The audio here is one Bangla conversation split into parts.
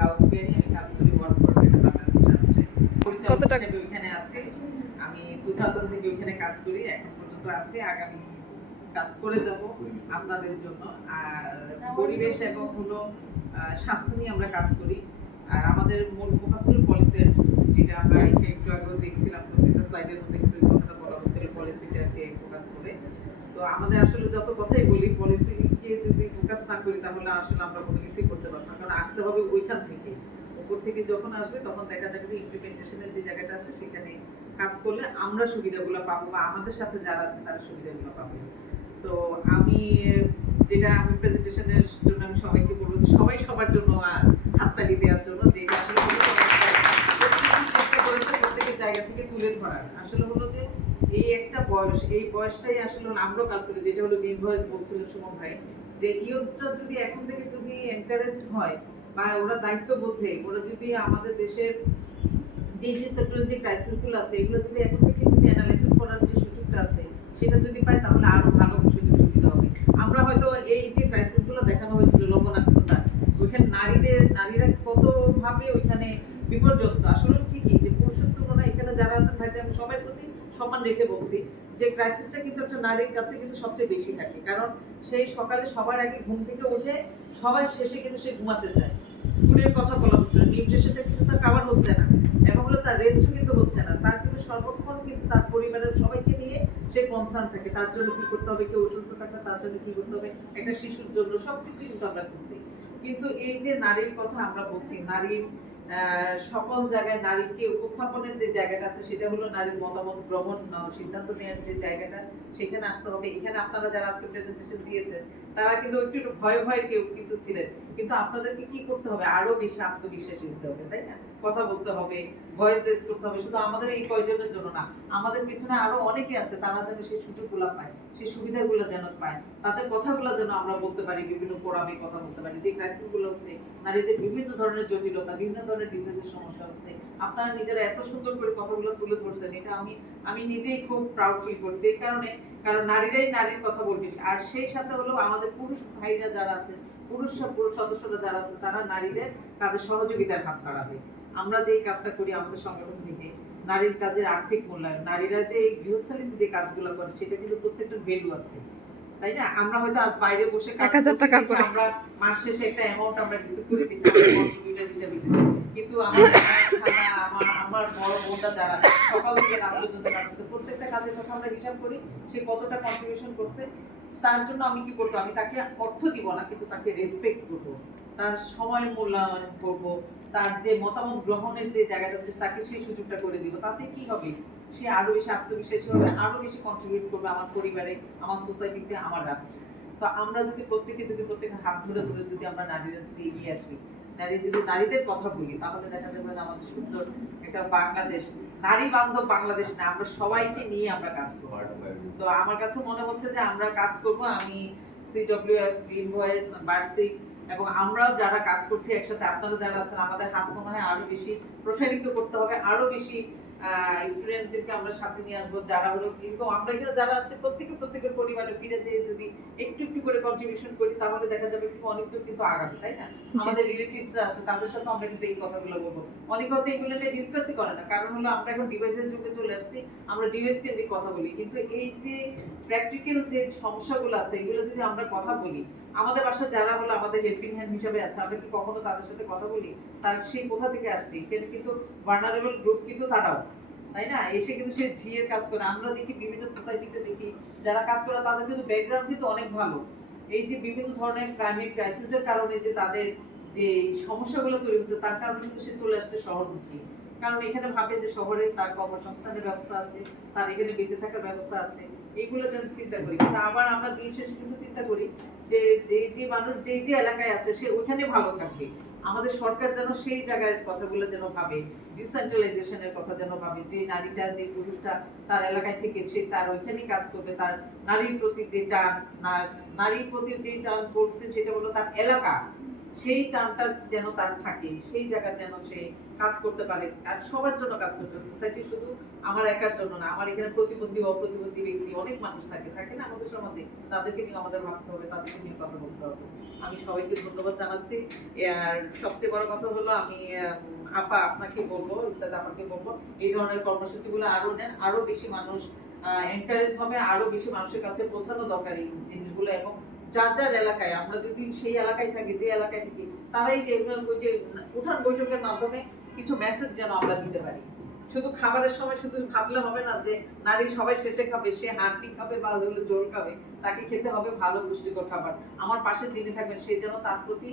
গাউস বিয়ানি, আমি কাজ করি ওয়ার্ক ফর বেটার বাংলাদেশ ট্রাস্টে। পরিচালক হিসেবে ওইখানে আছি। আমি 2000 থেকে ওইখানে কাজ করি, এখন পর্যন্ত আছি, আগামী কাজ করে যাব আপনাদের জন্য। আর পরিবেশ এবং হলো স্বাস্থ্য নিয়ে আমরা কাজ করি। আর আমাদের মূল ফোকাস হলো পলিসি অ্যাডভোকেসি, যেটা আমরা একটু আগেও দেখছিলাম প্রত্যেকটা স্লাইডের মধ্যে কিন্তু এই কথাটা বলা হচ্ছিল পলিসিটাকে ফোকাস করে। তো আমাদের আসলে যত কথাই বলি, পলিসিকে যদি ফোকাস না করি তাহলে আসলে আমরা কোনো কিছুই করতে পারবো না, কারণ আসতে হবে ওইখান থেকে। উপর থেকে যখন আসবে তখন দেখা যাবে যে ইমপ্লিমেন্টেশনের যে জায়গাটা আছে সেখানে কাজ করলে আমরা সুবিধাগুলো পাবো বা আমাদের সাথে যারা আছে তারা সুবিধাগুলো পাবে। তো আমি আমি প্রেজেন্টেশনের জন্য আমি সবাইকে বলবো সবাই সবার জন্য হাততালি দেওয়ার জন্য, যে আসলে চেষ্টা করেছে প্রত্যেকের জায়গা থেকে তুলে ধরার। আসলে হলো যে এই একটা বয়স, এই বয়সটাই আসলে আমরাও কাজ করি, যেটা হলো গ্রিন ভয়েস বলছিলেন সুমন ভাই, যে ইয়ুথরা যদি এখন থেকে যদি এনকারেজ হয় বা ওরা দায়িত্ব বোঝে, ওরা যদি আমাদের দেশের যে সেক্টরের যে ক্রাইসিসগুলো আছে এগুলো যদি এখন থেকে যদি অ্যানালাইসিস করার যে সুযোগটা আছে সেটা যদি পায় তাহলে আরো ভালো সুযোগ সুবিধা হবে। আমরা হয়তো এই যে ক্রাইসিসগুলো দেখানো হয়েছিল লবণাক্ততা, ওইখানে নারীরা কতভাবে ওইখানে বিপর্যস্ত। আসলে ঠিকই যে পুরুষের তুলনায় এখানে যারা আছেন ভাইদের আমি সবার প্রতি সম্মান রেখে বলছি যে ক্রাইসিসটা কিন্তু একটা নারীর কাছে কিন্তু সবচেয়ে বেশি থাকে, কারণ সেই সকালে সবার আগে ঘুম থেকে উঠে সবার শেষে কিন্তু সে ঘুমাতে যায়। ফুডের কথা বলা হচ্ছে না, নিউট্রিশনটা কিন্তু তার খাবার হচ্ছে না, এবং হলো তার রেস্টও কিন্তু হচ্ছে না। তার কিন্তু সর্বক্ষণ কিন্তু তার পরিবারের সবাইকে নিয়ে সে কনসার্ন থাকে, তার জন্য কি করতে হবে, কেউ অসুস্থ থাকলে তার জন্য কি করতে হবে, একটা শিশুর জন্য সবকিছু কিন্তু আমরা করছি। কিন্তু এই যে নারীর কথা আমরা বলছি, নারীর সকল জায়গায় নারীকে উপস্থাপনের যে জায়গাটা আছে সেটা হলো নারীর মতামত গ্রহণ, সিদ্ধান্ত নেওয়ার যে জায়গাটা, সেখানে আসতে হবে। এখানে আপনারা যারা আজকে প্রেজেন্টেশন দিয়েছেন তারা কিন্তু একটু ভয়ে ভয়ে কেউ কিন্তু ছিলেন, কিন্তু আপনাদেরকে কি করতে হবে, আরো বেশি আত্মবিশ্বাসী হতে হবে, তাই না? কথা বলতে হবে, ভয়েস রেজ করতে হবে, শুধু আমাদের এই কয়জনের জন্য না, আমাদের পিছনে আরো অনেকে আছে, তারা যেন সেই সুযোগগুলো পায়, সেই সুবিধাগুলো যেন পায়, তাদের কথাগুলো যেন আমরা বলতে পারি, বিভিন্ন ফোরামে কথা বলতে পারি। যে ক্রাইসিসগুলো হচ্ছে, নারীদের বিভিন্ন ধরনের জটিলতা, বিভিন্ন ধরনের ডিজিজের সমস্যা হচ্ছে, আপনারা নিজেরা এত সুন্দর করে কথাগুলো তুলে ধরছেন, এটা আমি নিজেই খুব প্রাউড ফিল করছি। এই কারণে, কারণ নারীরাই নারীর কথা বলবে। আর সেই সাথে হলো আমাদের পুরুষ ভাইরা যারা আছেন, পুরুষ সদস্যরা যারা আছে, তারা নারীদের কাজে সহযোগিতার হাত বাড়াবে। আমরা যে কাজটা করি আমাদের সংগঠন থেকে, নারীর কাজের আর্থিক মূল্যায়ন, নারীরা যে গৃহস্থালিতে যে কাজগুলো করে সেটা কিন্তু প্রত্যেকটা ভ্যালু আছে, তাই না? আমরা হয়তো আজ বাইরে বসে কাজ করছি, আমরা মাস শেষে একটা অ্যামাউন্ট আমরা রিসিভ করে দিই কন্ট্রিবিউটর হিসেবে, কিন্তু আমার বড় বোনটা যারা সকাল থেকে রাত পর্যন্ত কাজ করতে, প্রত্যেকটা কাজের কথা আমরা হিসাব করি, সে কতটা কন্ট্রিবিউশন করছে। তার জন্য আমি কি করবো, আমি তাকে অর্থ দিব না, কিন্তু তাকে রেসপেক্ট করবো, তার সময়ের মূল্যায়ন করব, তার যে মতামত গ্রহণের যে জায়গাটা আছে তাকে সেই সুযোগটা করে দিব। তাতে কি হবে, সে আরো বেশি আত্মবিশ্বাসী হবে, আরো বেশি কন্ট্রিবিউট করবে আমার পরিবারে, আমার সোসাইটিতে, আমার রাষ্ট্রে। তো আমরা যদি প্রত্যেকের হাত ধরে ধরে যদি আমরা নারীরা যদি এগিয়ে আসি, নারীদের কথা বলি, তাহলে দেখা যাবে যে আমাদের সুন্দর একটা বাংলাদেশ, নারী বান্ধব বাংলাদেশ না, আমরা সবাইকে নিয়ে আমরা কাজ করব। তো আমার কাছে মনে হচ্ছে যে আমরা কাজ করব, আমি সিডব্লিউএফ, গ্রিন ভয়েস, বার্সিক এবং আমরাও যারা কাজ করছি একসাথে, আপনারা যারা আছেন, আমাদের হাত মনে হয় আরো বেশি প্রসারিত করতে হবে, আরো বেশি স্টুডেন্টদেরকে আমরা সাথে নিয়ে আসবো, যারা হলো কিন্তু আমরা এখানে যারা আসছে প্রত্যেকের পরিবারে ফিরে যেয়ে যদি একটু একটু করে কন্ট্রিবিউশন করি তাহলে দেখা যাবে কিন্তু অনেক দূর কিন্তু আগাবে, তাই না? আমাদের রিলেটিভসরা আছে, তাদের সাথে আমরা কিন্তু এই কথাগুলো বলবো। অনেকে হয়তো এগুলো নিয়ে ডিসকাসই করে না, কারণ হলো আমরা এখন ডিভাইসের যুগে চলে আসছি, আমরা ডিভাইস কেন্দ্রিক কথা বলি, কিন্তু এই যে প্র্যাকটিক্যাল যে সমস্যাগুলো আছে এগুলো যদি আমরা কথা বলি, আমাদের বাসায় যারা হলো আমাদের হেল্পিং হ্যান্ড হিসেবে আছে, আমরা কি কখনো তাদের সাথে কথা বলি, তার সেই কোথা থেকে আসছে, এখানে কিন্তু ভালনারেবল গ্রুপ কিন্তু তারাও, তাই না? এসে কিন্তু সে ঝিয়ের কাজ করে, আমরা দেখি বিভিন্ন সোসাইটিতে দেখি যারা কাজ করে তাদের কিন্তু ব্যাকগ্রাউন্ড কিন্তু অনেক ভালো। এই যে বিভিন্ন ধরনের ক্লাইমেট ক্রাইসিসের কারণে যে তাদের যে সমস্যাগুলো তৈরি হচ্ছে, তার কারণে কিন্তু সে চলে আসছে শহরমুখী, কারণ এখানে ভাবে যে শহরে তার কর্মসংস্থানের ব্যবস্থা আছে, তার এখানে বেঁচে থাকার ব্যবস্থা আছে, এইগুলো যেন চিন্তা করি। কিন্তু আবার আমরা দিন শেষে কিন্তু চিন্তা করি যে যে মানুষ যে এলাকায় আছে সে ওইখানে ভালো থাকবে। আমাদের সরকার যেন সেই জায়গার কথাগুলো যেন ভাবে, ডিসেন্ট্রালাইজেশনের কথা যেন ভাবে, যে নারীটা, যে পুরুষটা তার এলাকায় থেকে সে তার ওইখানেই কাজ করবে, তার নারীর প্রতি যে টান, নারীর প্রতি যে টান করতে, সেটা হলো তার এলাকা, সেই টানটা যেন তার থাকে, সেই জায়গা যেন সে কাজ করতে পারে, আর সবার জন্য কাজ করতে। সোসাইটি শুধু আমার একার জন্য না, আমার এখানে প্রতিবন্ধী অপ্রতিবন্ধী ব্যক্তি অনেক মানুষ থাকে না আমাদের সমাজে, তাদেরকে নিয়ে আমাদের ভাবতে হবে, তাদেরকে নিয়ে কথা বলতে হবে। আমি সবাইকে ধন্যবাদ জানাচ্ছি। আর সবচেয়ে বড় কথা হলো আমি আপা আপনাকে বলবো, ইসাদ আমাকে বলবো, এই ধরনের কর্মসূচিগুলো আরো নেন, আরো বেশি মানুষ এনকারেজ হবে, আরো বেশি মানুষের কাছে পৌঁছানো দরকার এই জিনিসগুলো। এবং যার যার এলাকায়, আমরা যদি সেই এলাকায় থাকি, যে এলাকায় থাকি, তারাই যে উঠান বৈঠকের মাধ্যমে কিছু মেসেজ যেন আমরা দিতে পারি। শুধু খাবারের সময় শুধু ভাবলে হবে না যে নারী সবাই শেষে খাবে, সে হাড্ডি খাবে বা হলো জোর খাবে, তাকে খেতে হবে ভালো পুষ্টিকর খাবার। আমার পাশে যিনি থাকবেন সে যেন তার প্রতি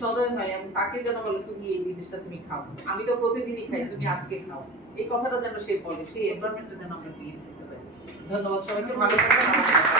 সদয় হয় এবং তাকে যেন বলে তুমি এই জিনিসটা তুমি খাও, আমি তো প্রতিদিনই খাই, তুমি আজকে খাও। এই কথাটা যেন সে বলে, সেই এনভায়রনমেন্টটা যেন আমরা ক্রিয়েট করতে পারি। ধন্যবাদ সবাইকে, ভালো থাকবেন।